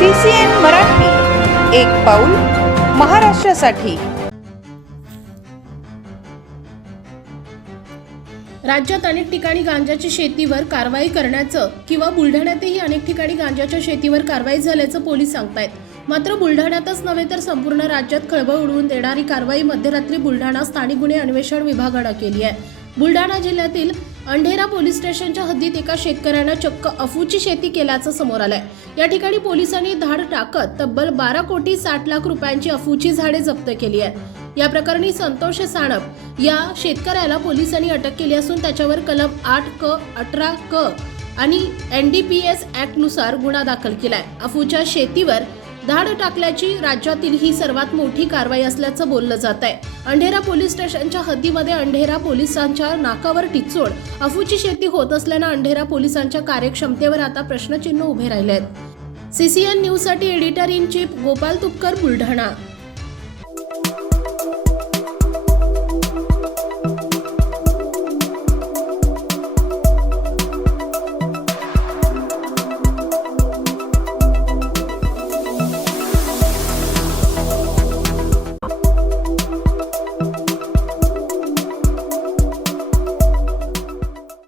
C C N Marathi एक पाऊल महाराष्ट्रासाठी. राज्यात अनेक ठिकाणी गांजाच्या शेतीवर कारवाई करण्याचं किंवा बुलढाण्यातही अनेक ठिकाणी गांजाच्या शेतीवर कारवाई झाल्याचं पोलीस सांगतायत. मात्र बुलढाण्यातच नव्हे तर संपूर्ण राज्यात खळबळ उडवून देणारी कारवाई मध्यरात्री बुलढाणा स्थानिक गुन्हे अन्वेषण विभागानं केली आहे. बुलढाणा जिल्ह्यातील अंढेरा पोलीस स्टेशनच्या हद्दीत एका शेतकऱ्यानं चक्क अफूची शेती केल्याचं समोर आलंय. या ठिकाणी पोलिसांनी धाड टाकत तब्बल बारा कोटी साठ लाख रुपयांची अफूची झाडे जप्त केली आहेत. या प्रकरणी संतोष साणप या शेतकऱ्याला पोलिसांनी अटक केली असून त्याच्यावर कलम आठ क अठरा क आणि एन डी पी एसनुसार गुन्हा दाखल केलाय. अफूच्या शेतीवर धाड टाकल्याची राज्यातील ही सर्वात मोठी कारवाई असल्याचं बोललं जात आहे. अंढेरा पोलीस स्टेशनच्या हद्दीमध्ये अंढेरा पोलिसांच्या नाकावर टिचोड अफूची शेती होत असल्यानं अंढेरा पोलिसांच्या कार्यक्षमतेवर आता प्रश्नचिन्ह उभे राहिले आहेत. सीसीएन न्यूजसाठी editor in chief Gopal Tupkar Buldhana.